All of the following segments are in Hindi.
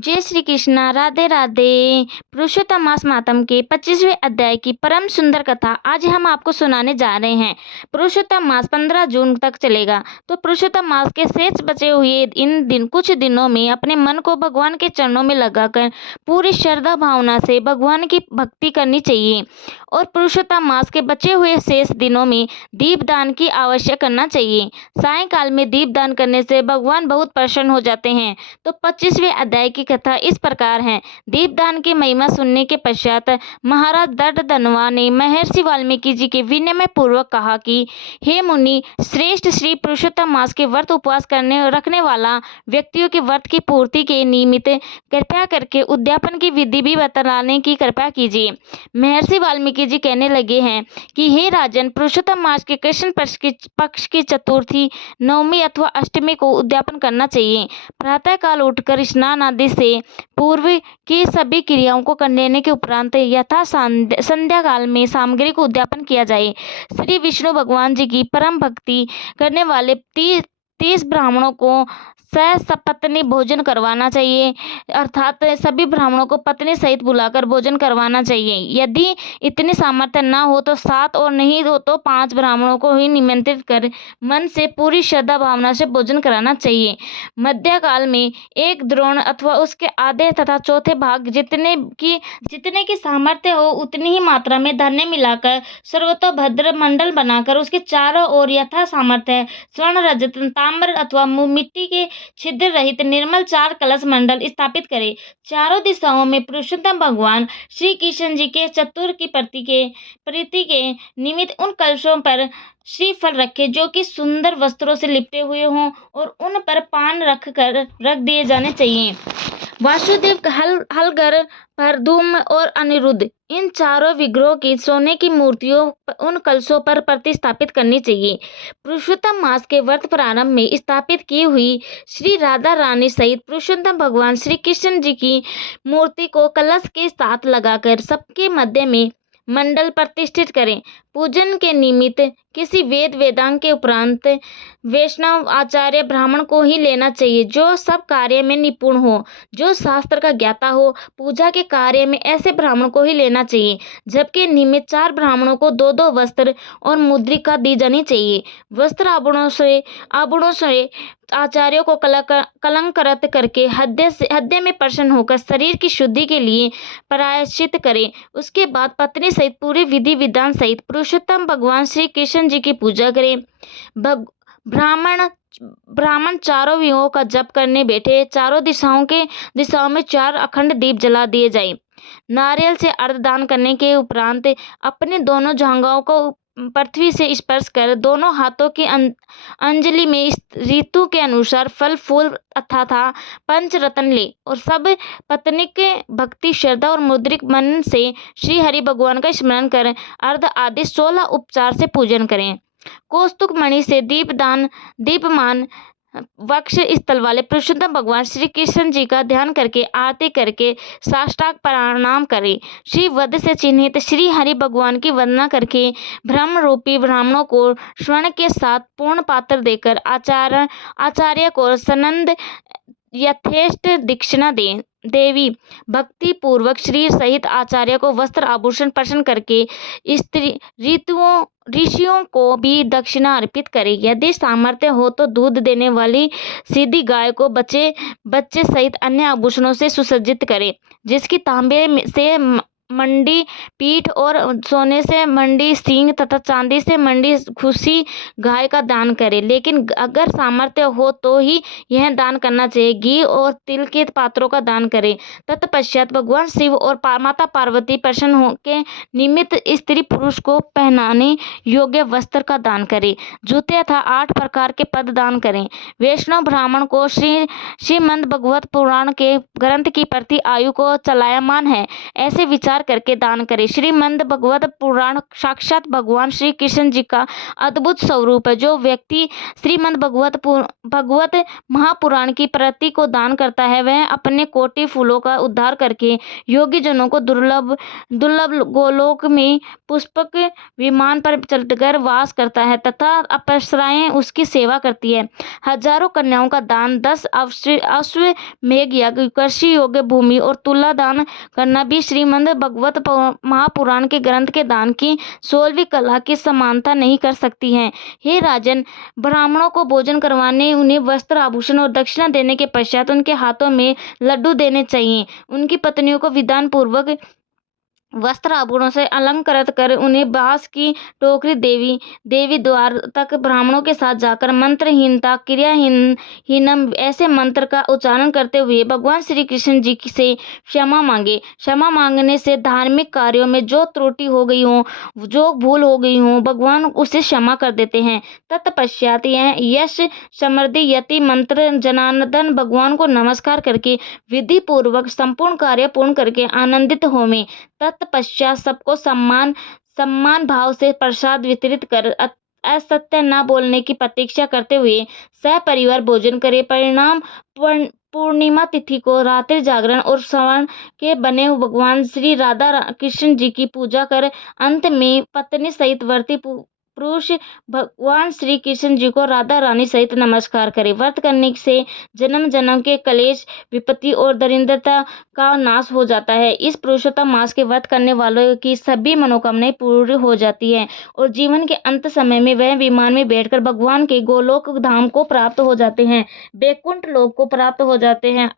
जय श्री कृष्णा, राधे राधे। पुरुषोत्तम मास मातम के 25वें अध्याय की परम सुंदर कथा आज हम आपको सुनाने जा रहे हैं। पुरुषोत्तम मास 15 जून तक चलेगा। तो पुरुषोत्तम मास के शेष बचे हुए कुछ दिनों में अपने मन को भगवान के चरणों में लगाकर पूरी श्रद्धा भावना से भगवान की भक्ति करनी चाहिए और पुरुषोत्तम मास के बचे हुए शेष दिनों में दीपदान की आवश्यक करना चाहिए। सायंकाल में दीपदान करने से भगवान बहुत प्रसन्न हो जाते हैं। तो 25वें अध्याय की कथा इस प्रकार है। दीपदान की महिमा सुनने के पश्चात महाराज दर्दधनवा ने महर्षि वाल्मीकि जी के विनम्र पूर्वक कहा कि हे मुनि श्रेष्ठ, श्री पुरुषोत्तम मास के व्रत उपवास करने रखने वाला व्यक्तियों के व्रत की पूर्ति के निमित्त कृपया करके उद्यापन की विधि भी बतलाने की कृपा कीजिए। महर्षि वाल्मीकि जी कहने लगे हैं कि हे राजन, पुरुषोत्तम मास के कृष्ण पक्ष की चतुर्थी, नवमी अथवा अष्टमी को उद्यापन करना चाहिए। प्रातः काल उठकर स्नान आदि से पूर्व की सभी क्रियाओं को कर लेने के उपरांत यथा संध्या काल में सामग्री को उद्यापन किया जाए। श्री विष्णु भगवान जी की परम भक्ति करने वाले 30 ब्राह्मणों को सपत्नी भोजन करवाना चाहिए, अर्थात सभी ब्राह्मणों को पत्नी सहित बुलाकर भोजन करवाना चाहिए। यदि इतनी सामर्थ्य न हो तो 7 और नहीं हो तो 5 ब्राह्मणों को ही निमंत्रित कर मन से पूरी श्रद्धा भावना से भोजन कराना चाहिए। मध्य काल में एक द्रोण अथवा उसके आधे तथा चौथे भाग जितने की सामर्थ्य हो उतनी ही मात्रा में धान्य मिलाकर सर्वतोभद्र मंडल बनाकर उसके चारों ओर यथा सामर्थ्य स्वर्ण, रजत, ताम्र अथवा मिट्टी के छिद्र रहित निर्मल 4 कलश मंडल स्थापित करें। चारों दिशाओं में पुरुषोत्तम भगवान श्री कृष्ण जी के चतुर की प्रीति के निमित्त उन कलशों पर श्रीफल रखे जो कि सुंदर वस्त्रों से लिपटे हुए हों और उन पर पान रख दिए जाने चाहिए। वासुदेव, हलगर, प्रद्युम्न और अनिरुद्ध, इन चारों विग्रहों की सोने की मूर्तियों उन कलशों पर प्रतिस्थापित करनी चाहिए। पुरुषोत्तम मास के व्रत प्रारंभ में स्थापित की हुई श्री राधा रानी सहित पुरुषोत्तम भगवान श्री कृष्ण जी की मूर्ति को कलश के साथ लगाकर सबके मध्य में मंडल प्रतिष्ठित करें। पूजन के निमित्त किसी वेदांग के उपरांत वैष्णव आचार्य ब्राह्मण को ही लेना चाहिए जो सब कार्य में निपुण हो, जो शास्त्र का ज्ञाता हो। पूजा के कार्य में ऐसे ब्राह्मण को ही लेना चाहिए। जबकि निमित्त 4 ब्राह्मणों को 2-2 वस्त्र और मुद्रिका दी जानी चाहिए। वस्त्र आभूषणों से आचार्यों को कलंकृत करके हृदय में प्रसन्न होकर शरीर की शुद्धि के लिए प्रायश्चित करें। उसके बाद पत्नी सहित पूरे विधि विधान सहित पुरुषोत्तम भगवान श्री कृष्ण जी की पूजा करें। ब्राह्मण चारों वियों का जप करने बैठे। चारों दिशाओं में 4 अखंड दीप जला दिए जाए। नारियल से अर्घदान करने के उपरांत अपने दोनों जांघों को पृथ्वी से स्पर्श कर दोनों हाथों की अंजलि में ऋतु के अनुसार फल फूल तथा पंचरत्न ले और सब पत्निक भक्ति, श्रद्धा और मुद्रिक मन से श्री हरि भगवान का स्मरण कर अर्घ आदि 16 उपचार से पूजन करें। कौस्तुभ मणि से दीपमान वक्ष स्थल वाले पुरुषोत्तम भगवान श्री कृष्ण जी का ध्यान करके आरती करके साष्टांग प्रणाम करें। श्री वध से चिन्हित श्री हरि भगवान की वंदना करके ब्रह्म रूपी ब्राह्मणों को स्वर्ण के साथ पूर्ण पात्र देकर आचार्य को सनंद यथेष्ट दक्षिणा देवी भक्ति पूर्वक श्री सहित आचार्य को वस्त्र आभूषण प्रसन्न करके ऋषियों को भी दक्षिणा अर्पित करें। यदि सामर्थ्य हो तो दूध देने वाली सीधी गाय को बच्चे सहित अन्य आभूषणों से सुसज्जित करें, जिसकी तांबे से मंडी पीठ और सोने से मंडी सींग तथा चांदी से मंडी खुशी गाय का दान करें। लेकिन अगर सामर्थ्य हो तो ही यह दान करना चाहिए। घी और तिल के पात्रों का दान करें। तत्पश्चात भगवान शिव और माता पार्वती प्रसन्न हो के निमित्त स्त्री पुरुष को पहनाने योग्य वस्त्र का दान करें। जूते तथा 8 प्रकार के पद दान करें। वैष्णव ब्राह्मण को श्रीमद् भगवत पुराण के ग्रंथ की प्रति आयु को चलायमान है ऐसे विचार उद्धार करके दान करें। श्रीमद् भगवत पुराण साक्षात भगवान श्री कृष्ण जी का अद्भुत स्वरूप है। जो व्यक्ति श्रीमद् भगवत महापुराण की प्रति को दान करता है वह अपने कोटि फूलों का उद्धार करके योगी जनों को दुर्लभ दुर्लभ गोलोक में पुष्पक विमान पर चढ़कर वास करता है तथा अप्सराएं उसकी सेवा करती है। हजारों कन्याओं का दान, 10 अश्वमेध यज्ञ, कृषि योग्य भूमि और तुला दान करना भी श्रीमद् भगवत महापुराण के ग्रंथ के दान की 16वीं कला की समानता नहीं कर सकती है। हे राजन, ब्राह्मणों को भोजन करवाने, उन्हें वस्त्र आभूषण और दक्षिणा देने के पश्चात उनके हाथों में लड्डू देने चाहिए। उनकी पत्नियों को विधान पूर्वक वस्त्र आभूषणों से अलंकृत कर उन्हें बांस की टोकरी देवी द्वार तक ब्राह्मणों के साथ जाकर मंत्रहीनता क्रियाहीनम ऐसे मंत्र का उच्चारण करते हुए भगवान श्री कृष्ण जी से क्षमा मांगे। क्षमा मांगने से धार्मिक कार्यों में जो त्रुटि हो गई हो, जो भूल हो गई हो, भगवान उसे क्षमा कर देते हैं। तत्पश्चात यह यश समृद्धि यति मंत्र जनार्दन भगवान को नमस्कार करके विधि पूर्वक संपूर्ण कार्य पूर्ण करके आनंदित होवें। तत्पश्चात सबको सम्मान भाव से प्रसाद वितरित कर असत्य न बोलने की प्रतीक्षा करते हुए सपरिवार भोजन करे। परिणाम पूर्णिमा तिथि को रात्रि जागरण और स्वर्ण के बने हुए भगवान श्री राधा कृष्ण जी की पूजा कर अंत में पत्नी सहित व्रती पुरुष भगवान श्री कृष्ण जी को राधा रानी सहित नमस्कार करें। व्रत करने से जन्म जन्म के क्लेश, विपत्ति और दरिद्रता का नाश हो जाता है। इस पुरुषोत्तम मास के व्रत करने वालों की सभी मनोकामनाएं पूरी हो जाती है और जीवन के अंत समय में वह विमान में बैठकर भगवान के गोलोक धाम को प्राप्त हो जाते हैं, वैकुंठ लोक को प्राप्त हो जाते हैं,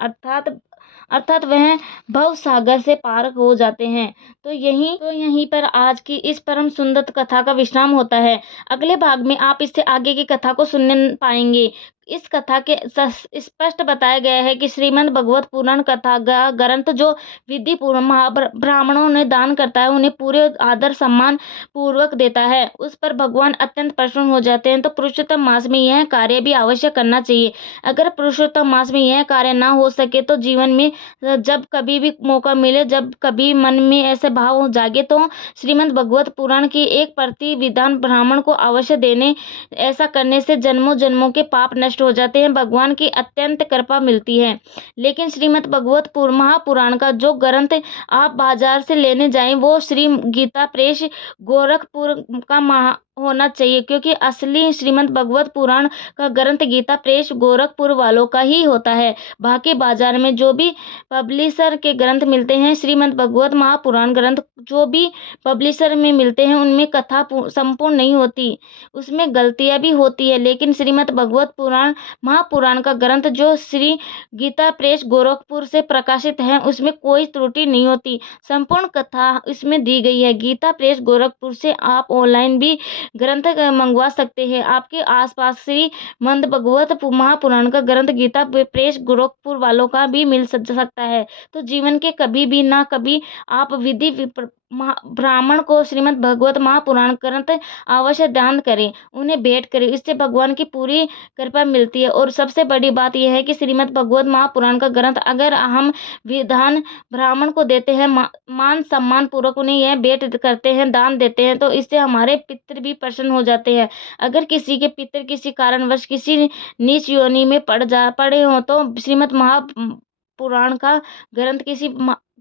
अर्थात वह भव सागर से पार हो जाते हैं। तो यहीं पर आज की इस परम सुंदर कथा का विश्राम होता है। अगले भाग में आप इससे आगे की कथा को सुनने पाएंगे। इस कथा के स्पष्ट बताया गया है कि श्रीमद् भगवत पुराण कथा ग्रंथ जो विधि पूर्वक ब्राह्मणों ने दान करता है उन्हें पूरे आदर सम्मान पूर्वक देता है, उस पर भगवान अत्यंत प्रसन्न हो जाते हैं। तो पुरुषोत्तम मास में यह कार्य भी अवश्य करना चाहिए। अगर पुरुषोत्तम मास में यह कार्य ना हो सके तो जीवन में जब कभी भी मौका मिले, जब कभी मन में ऐसे भाव जागे तो श्रीमद् भगवत पुराण की एक प्रति विधान ब्राह्मण को अवश्य देने। ऐसा करने से जन्मों जन्मों के पाप नष्ट हो जाते हैं, भगवान की अत्यंत कृपा मिलती है। लेकिन श्रीमद् भगवत महापुराण का जो ग्रंथ आप बाजार से लेने जाएं वो श्री गीता प्रेस गोरखपुर का होना चाहिए, क्योंकि असली श्रीमद् भगवत पुराण का ग्रंथ गीता प्रेस गोरखपुर वालों का ही होता है। बाकी बाजार में जो भी पब्लिशर के ग्रंथ मिलते हैं, श्रीमद् भगवत महापुराण ग्रंथ जो भी पब्लिशर में मिलते हैं उनमें कथा संपूर्ण नहीं होती, उसमें गलतियां भी होती है। लेकिन श्रीमद् भगवत पुराण महापुराण का ग्रंथ जो श्री गीता प्रेस गोरखपुर से प्रकाशित है उसमें कोई त्रुटि नहीं होती, संपूर्ण कथा इसमें दी गई है। गीता प्रेस गोरखपुर से आप ऑनलाइन भी ग्रंथ मंगवा सकते हैं। आपके आसपास श्रीमद् भगवत महापुराण का ग्रंथ गीता प्रेस गोरखपुर वालों का भी मिल सकता है। तो जीवन के कभी भी ना कभी आप विधि ब्राह्मण को श्रीमद् भगवत महापुराण ग्रंथ अवश्य दान करें, उन्हें भेंट करें, इससे भगवान की पूरी कृपा मिलती है। और सबसे बड़ी बात यह है कि श्रीमद् भगवत महापुराण का ग्रंथ अगर हम विधान ब्राह्मण को देते हैं, मान सम्मान पूर्वक उन्हें यह भेंट करते हैं, दान देते हैं, तो इससे हमारे पितृ भी प्रसन्न हो जाते हैं। अगर किसी के पितृ किसी कारणवश किसी नीच योनि में पड़े हों तो श्रीमद् महापुराण का ग्रंथ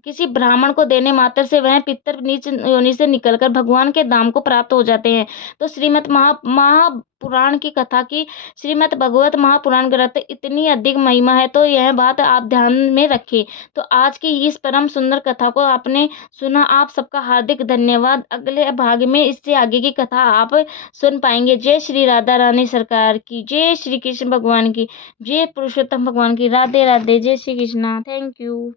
किसी ब्राह्मण को देने मात्र से वह पितर नीच योनि से निकलकर भगवान के धाम को प्राप्त हो जाते हैं। तो श्रीमद् महापुराण की कथा की श्रीमद् भगवत महापुराण ग्रंथ इतनी अधिक महिमा है, तो यह बात आप ध्यान में रखें। तो आज की इस परम सुंदर कथा को आपने सुना, आप सबका हार्दिक धन्यवाद। अगले भाग में इससे आगे की कथा आप सुन पाएंगे। जय श्री राधा रानी सरकार की, जय श्री कृष्ण भगवान की, जय पुरुषोत्तम भगवान की, राधे राधे, जय श्री कृष्णा। Thank you.